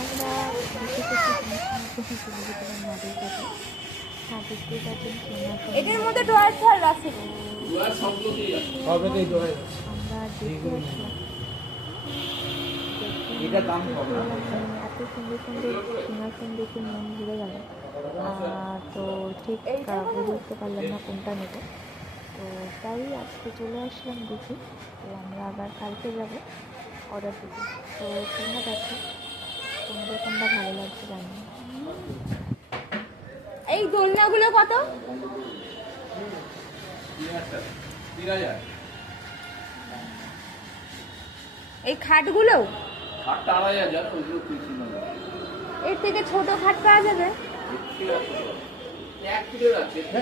আমরা দেখে দেখে চলে যেতে নদীর কাছে। হ্যাঁ, দেখতেই পাচ্ছেন সিংহাসন। এটার মধ্যে ড্রয়ার ছাড় আছে। আমরা দেখে আসলাম। এটা দাম কত? এত সুন্দর সুন্দর সিংহাসন দেখে মন ভরে গেল। তো ঠিক বুঝে উঠতে পারলাম না কোনটা নেব। তো তাই আজকে চলে আসলাম দেখি। তো আমরা আবার কালকে যাব অর্ডার দিতে। তো তোমরা দেখো তোমাদের কোনটা ভালো লাগছে জানি না। এই দোলনাগুলো কত? 3000। এই খাটগুলো খাটটা 2500, ওইগুলো 3000। এর থেকে ছোট খাট পাওয়া যাবে? এক কিলোর আছে। না,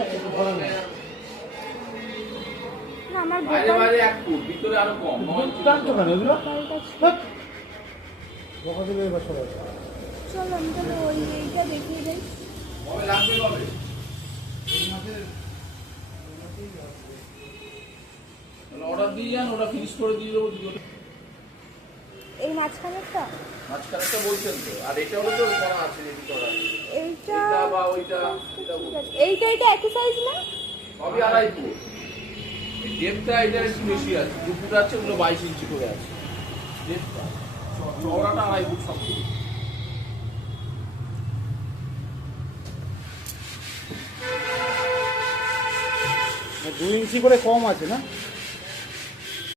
আমার বাইরে বাইরে 1 ফুট, ভিতরে আরো কম। চলো আমি তাহলে এইটা দেখিয়ে দিই। কবে লাগবে কবে? অর্ডার দিয়ে যান, ওটা ফিনিশ করে দিয়ে দেবো। এই মাঝখানেরটা? মাঝখানেরটা বলছেন তো, আর এটা হলো তো করা আছে রেডি করা। এইটা এটা বা ওইটা ঠিক আছে। এইটা একই সাইজ না? সবই 2.5 ফুট। এই ডেপটা এটা একটু বেশি আছে, 2 ফুট আছে, ওগুলো 22 ইঞ্চি করে আছে। ডেপটা চওড়াটা 2.5 ফুট সব থেকে। 2 ইঞ্চি করে কম আছে না?